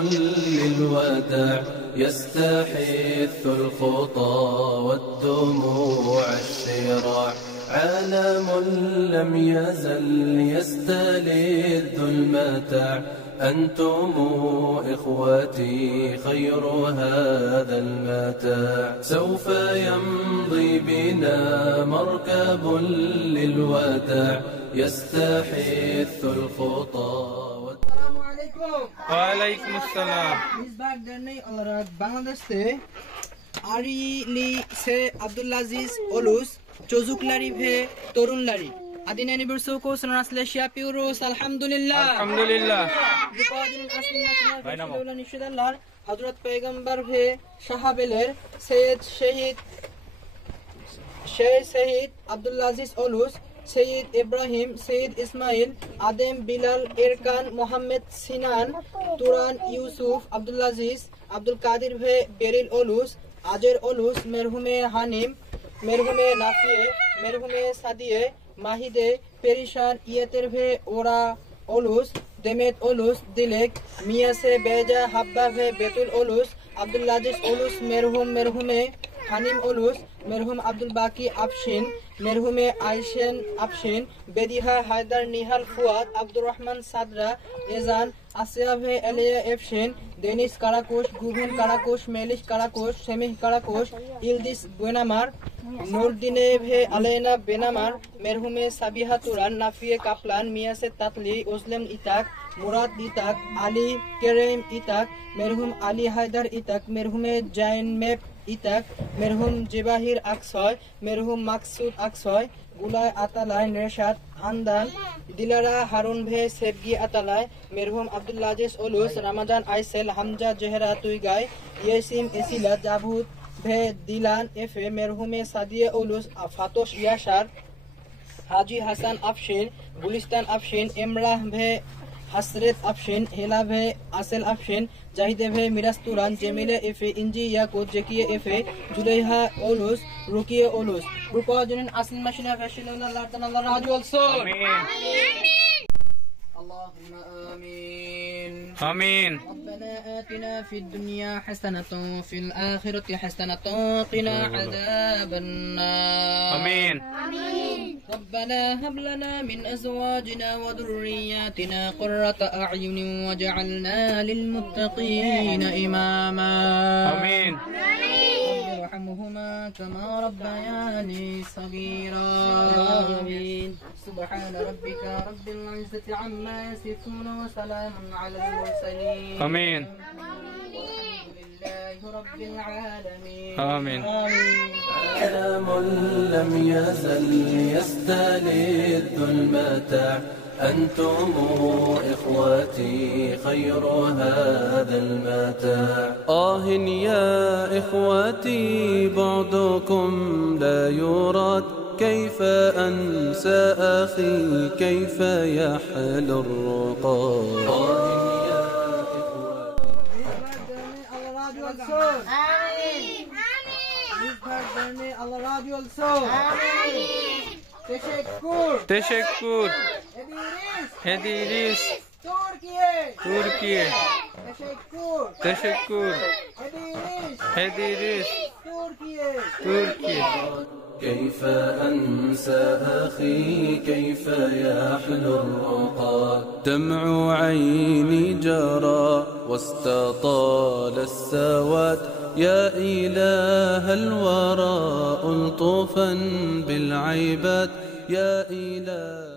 للوداع يستحث الخطى والدموع الشراع. عالم لم يزل يستلذ المتاع. أنتم إخوتي خير هذا المتاع. سوف يمضي بنا مركب للوداع يستحث الخطى. ওয়ালাইকুম আসসালাম। इस बार जर्नी अलराज बांग्लादेश से आरी ली से अब्दुल अजीज ओलुस चोजुकलारी भे तरुणलारी आदिन एनिवर्सरी को सनरासलेशिया प्यूरोस अल्हम्दुलिल्लाह আলহামদুলিল্লাহ। दिपादिन असलिन नासना निशुदाल्लाह हजरत पैगंबर भे साहाबेलेर सैयद शहीद अब्दुल अजीज ओलुस सैयद इब्राहिम सैयद इस्माइल आदेम बिलाल एरकान मोहम्मद सिनान तुरान यूसुफ अब्दुल अजीज अब्दुल कादिर भे बेरिल ओलुस आजेर ओलुस मेरहुमे हानिम मेरहुमे नाफिए मेरहुमे सादिए माहिदे पेरिशान इयतेर भे ओरा ओलुस देमेत ओलुस दिलेक मिया से बेजा हब्बा भे बेतुल ओलुस अब्दुल अजीज ओलुस मेरहुमे हानिम ओलुस मेरहुम अब्दुल बाकी अफशिन मेरहुमे आयशेन अफशिन बेदिहा हैदर निहाल फुआद अब्दुल रहमान सादरा एजान आसिया भे एलिया एफशिन डेनिस काराकोश गुभेन काराकोश मेलिश काराकोश सेमिह काराकोश इल्दिस बेनामार नूरदीने भे अलेना बेनामार मेरहुमे साबिहा तुरान नाफिए कापलान मिया से तातली उजलेम इताक मुराद इताक आली केरेम इताक मेरहुम आली हैदर इताक मेरहुमे जैन मेप इताक मेरहुम जिबाहिर अक्सय मेरहुम मकसूद अक्सय गुलाय आतालाय नेशाद आंदान दिलारा हारुन भे सेबगी आतालाय मेरहुम अब्दुल अजीज ओलुस रमजान आइसेल हमजा जहरा तुइगाय येसिम एसिला जाबुत भे दिलान एफे मेरहुमे सादिया ओलुस फातोश याशार हाजी हसन अफशिन गुलिस्तान अफशिन इमराह भे हसरत अफशिन हेला भे आसेल अफशिन जाहिदे भे मिराज तुरान जेमिले एफे इंजी याकुत जेकिए एफे जुलेहा ओलुस रुकिए ओलुस रुपाजन असलिन मशीना फैशनल्लाह अल्लाह राज also اللهم آمين آمين. ربنا آتنا في الدنيا حسنة وفي الآخرة حسنة وقنا عذاب النار آمين. ربنا هب لنا من أزواجنا وذرياتنا قرة أعين واجعلنا للمتقين إماما آمين. رب ارحمهما كما ربياني صغيرا آمين. سبحان ربك رب العزة عما يصفون وسلام على المرسلين آمين. والحمد لله رب العالمين آمين. عالم لم يزل يستلذ المتاع. أنتم إخوتي خير هذا المتاع. يا إخوتي بعدكم لا يراد. كيف أنسى أخي كيف يحلو الرقاد. يا Teşekkür. Hediyeniz. Türkiye. Teşekkür. Hediyeniz. Türkiye. كيف أنسى أخي كيف يحلو الرقاد. دمع عيني جرى واستطال السواد. يا إله الورى ألطفا بالعباد. يا إله